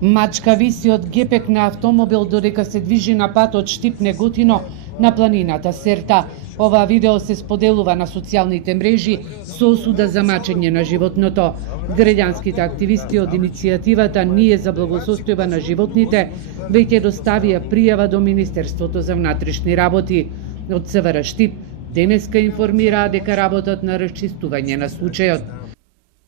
Мачка виси од гепек на автомобил додека се движи на патот Штип-Неготино на планината Серта. Ова видео се споделува на социјалните мрежи со осуда за мачење на животното. Граѓанските активисти од иницијативата Ние за благосостојба на животните веќе доставија пријава до Министерството за внатрешни работи. Од СВР Штип денеска информираа дека работат на расчистување на случајот.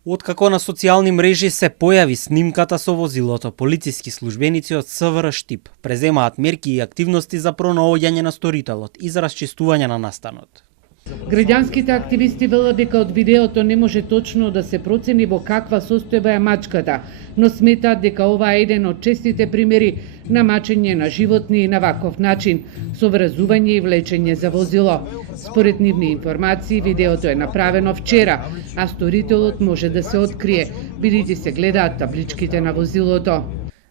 Откако на социјални мрежи се појави снимката со возилото, полициски службеници од СВР Штип преземаат мерки и активности за пронаоѓање на сторителот и за расчистување на настанот. Граѓанските активисти велат дека од видеото не може точно да се процени во каква состојба е мачката, но сметаат дека ова е еден од честите примери на мачење на животни на ваков начин, со вразување и влечење за возило. Според нивни информации, видеото е направено вчера, а сторителот може да се открие, бидејќи се гледаат табличките на возилото.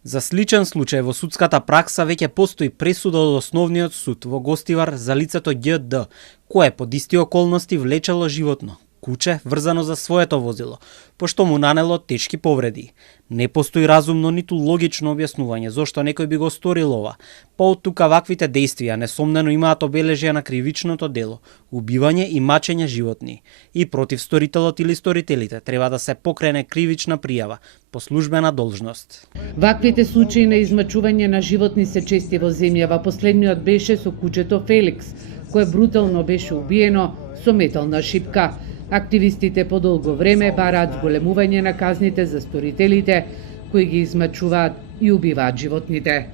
За сличен случај во судската пракса веќе постои пресуда од Основниот суд во Гостивар за лицето ѓ.д, кое под исти околности влечело животно, куче, врзано за своето возило, пошто му нанело тешки повреди. Не постои разумно ниту логично објаснување зошто некој би го сторил ова, па од тука ваквите действија несомнено имаат обележја на кривичното дело, убивање и мачење животни. И против сторителот или сторителите треба да се покрене кривична пријава по службена должност. Ваквите случаи на измачување на животни се чести во земјава. Последниот беше со кучето Феликс, кое брутално беше убиено со метална шипка. Активистите по долго време бараат зголемување на казните за сторителите кои ги измачуваат и убиваат животните.